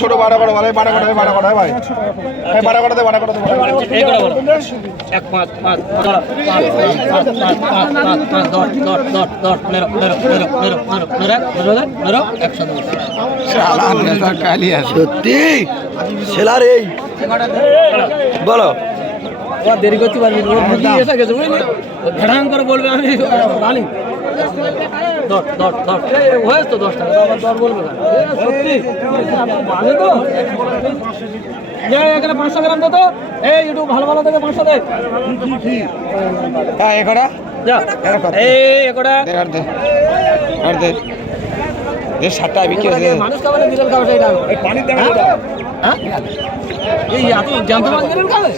ছোট বাড়া করা ভাই, বাড়া করা ভাই, বাড়া করাতে বাড়া করাতে এক পাঁচ পাঁচ সত্যি ছেলার এই বলো দেরি করতে পারবি এসে গেছে বুঝলি ঘাড়াং করে বলবে আমি রানি হয়েছে তো 10 টাকা আবার দর বলবে না সত্যি ভালো তো এখানে 500 গ্রাম তো এই একটু ভালো ভালো দেবে 500 দে হ্যাঁ একটা যা এই একটা এর 7টা বিক্রি আছে মানুষ খাবে বিরল খাবে সেটা এই পানির দাম হ্যাঁ এই এত জানতে পারবেন খাবে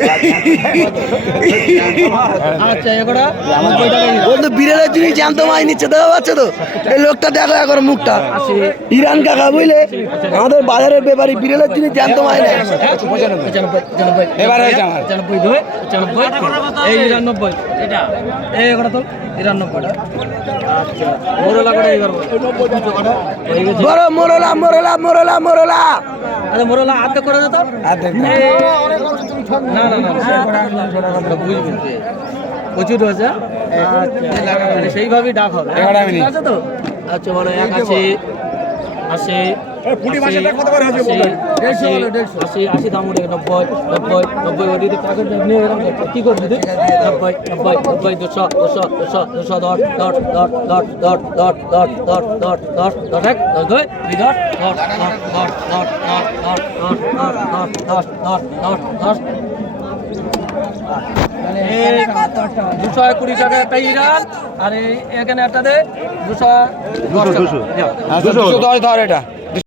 আচ্ছা একটা 90 টাকা বন্ধু বিড়ালের জিনিস জানতো মাই নিচ্ছে দেওয়া পাচ্ছে তো এই লোকটা দেখো এখন মুখটা ইরান কাকা বুঝলে আমাদের বাজারের ব্যাপারী বিড়ালের জিনিস জানতো মাই না এবার হয়েছে আমার 95 এই 99 এটা এই একটা তো 99 আচ্ছা মোরলা করে এই করব বড় মোরলা মোরলা মোরলা মোরলা আরে মোরলা আধ করে দে তো না না না বুঝবি প্রচুর আছে আচ্ছা সেইভাবেই ডাক হবে ঠিক আছে তো আচ্ছা বলো 81 80 দাম উঠে 90 প্যাকেট নিয়ে এরকম কি করবি তুই 90 200 220 টাকা একটা ইরান আর এখানে একটা দে 210 টাকা 210 ধর এটা